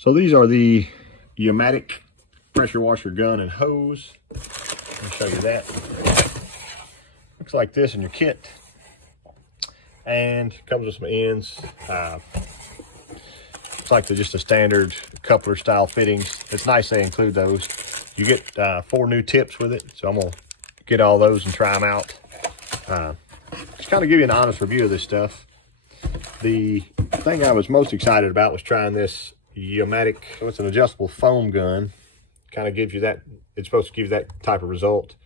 So these are the YAMATIC pressure washer gun and hose. Let me show you that. Looks like this in your kit. And comes with some ends. It's like just a standard coupler style fittings. It's nice they include those. You get 4 new tips with it. So I'm gonna get all those and try them out. Just kind of give you an honest review of this stuff. The thing I was most excited about was trying this YAMATIC. So it's an adjustable foam gun. Kind of gives you that, it's supposed to give you that type of result.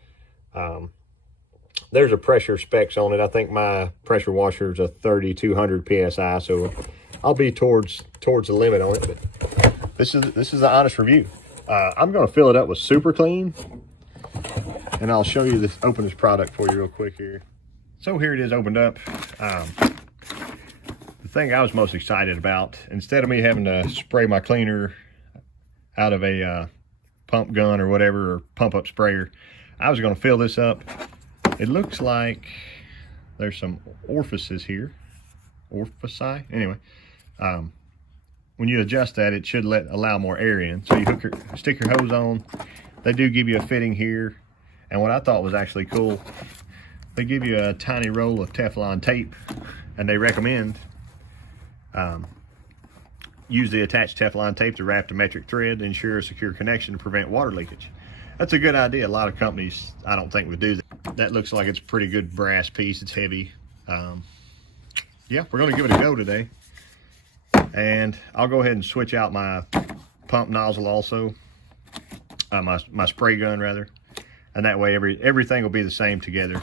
There's a pressure specs on it. I think my pressure washer is a 3200 psi, so I'll be towards the limit on it. But this is the honest review. I'm going to fill it up with super clean, and I'll show you this. Open this product for you real quick here. So here it is opened up. The thing I was most excited about, instead of me having to spray my cleaner out of a pump gun or whatever, or pump up sprayer, I was going to fill this up. It looks like there's some orifices here, orifici. Anyway, when you adjust that, it should allow more air in. So you stick your hose on. They do give you a fitting here, and what I thought was actually cool, they give you a tiny roll of Teflon tape, and they recommend use the attached Teflon tape to wrap the metric thread to ensure a secure connection to prevent water leakage. That's a good idea. A lot of companies, I don't think, would do that. That looks like it's a pretty good brass piece. It's heavy. Yeah, we're going to give it a go today. And I'll go ahead and switch out my pump nozzle also, my spray gun rather. And that way everything will be the same together.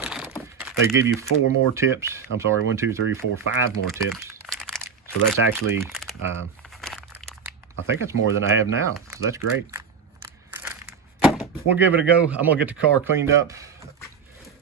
They give you 4 more tips. I'm sorry, 1, 2, 3, 4, 5 more tips. So that's actually, I think it's more than I have now. So that's great. We'll give it a go. I'm gonna get the car cleaned up,